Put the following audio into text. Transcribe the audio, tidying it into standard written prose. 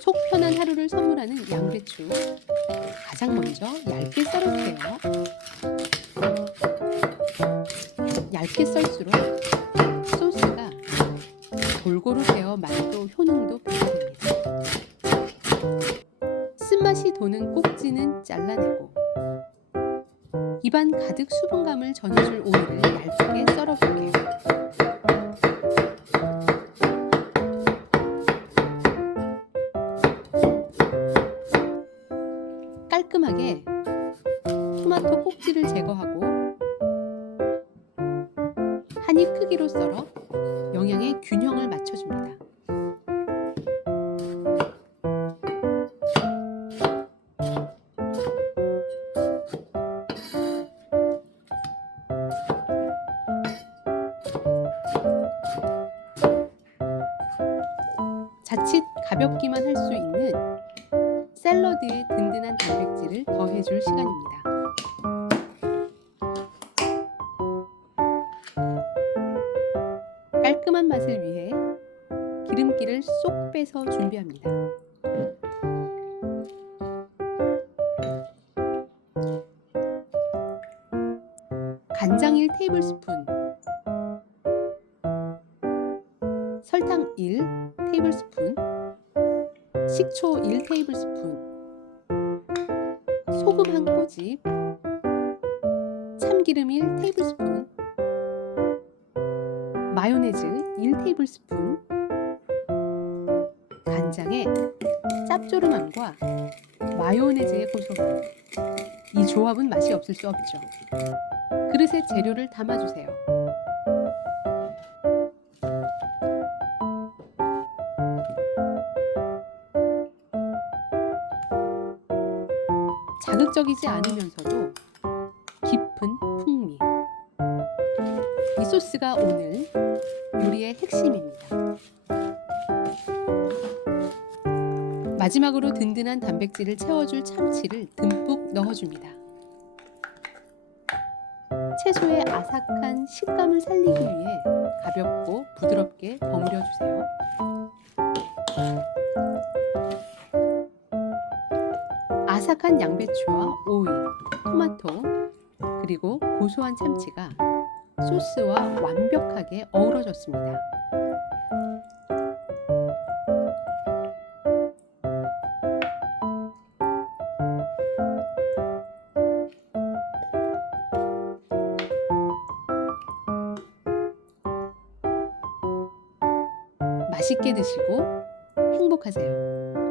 속 편한 하루를 선물하는 양배추. 가장 먼저 얇게 썰어주세요. 얇게 썰수록 소스가 골고루 배어 맛도 효능도 배합니다. 쓴맛이 도는 꼭지는 잘라내고 입안 가득 수분감을 전해줄 오이를 얇게 썰어볼게요. 깔끔하게 토마토 꼭지를 제거하고 한 입 크기로 썰어 영양의 균형을 맞춰줍니다. 자칫 가볍기만 할 수 있는 샐러드에 든든한 단백질을 더해줄 시간입니다. 깔끔한 맛을 위해 기름기를 쏙 빼서 준비합니다. 간장 1테이블스푼, 설탕 1테이블스푼, 식초 1테이블스푼, 소금 한 꼬집, 참기름 1테이블스푼, 마요네즈 1테이블스푼, 간장의 짭조름함과 마요네즈의 고소함, 이 조합은 맛이 없을 수 없죠. 그릇에 재료를 담아주세요. 자극적이지 않으면서도 깊은 풍미. 이 소스가 오늘 요리의 핵심입니다. 마지막으로 든든한 단백질을 채워줄 참치를 듬뿍 넣어줍니다. 채소의 아삭한 식감을 살리기 위해 가볍고 부드럽게 버무려 주세요. 아삭한 양배추와 오이, 토마토, 그리고 고소한 참치가 소스와 완벽하게 어우러졌습니다. 맛있게 드시고 행복하세요.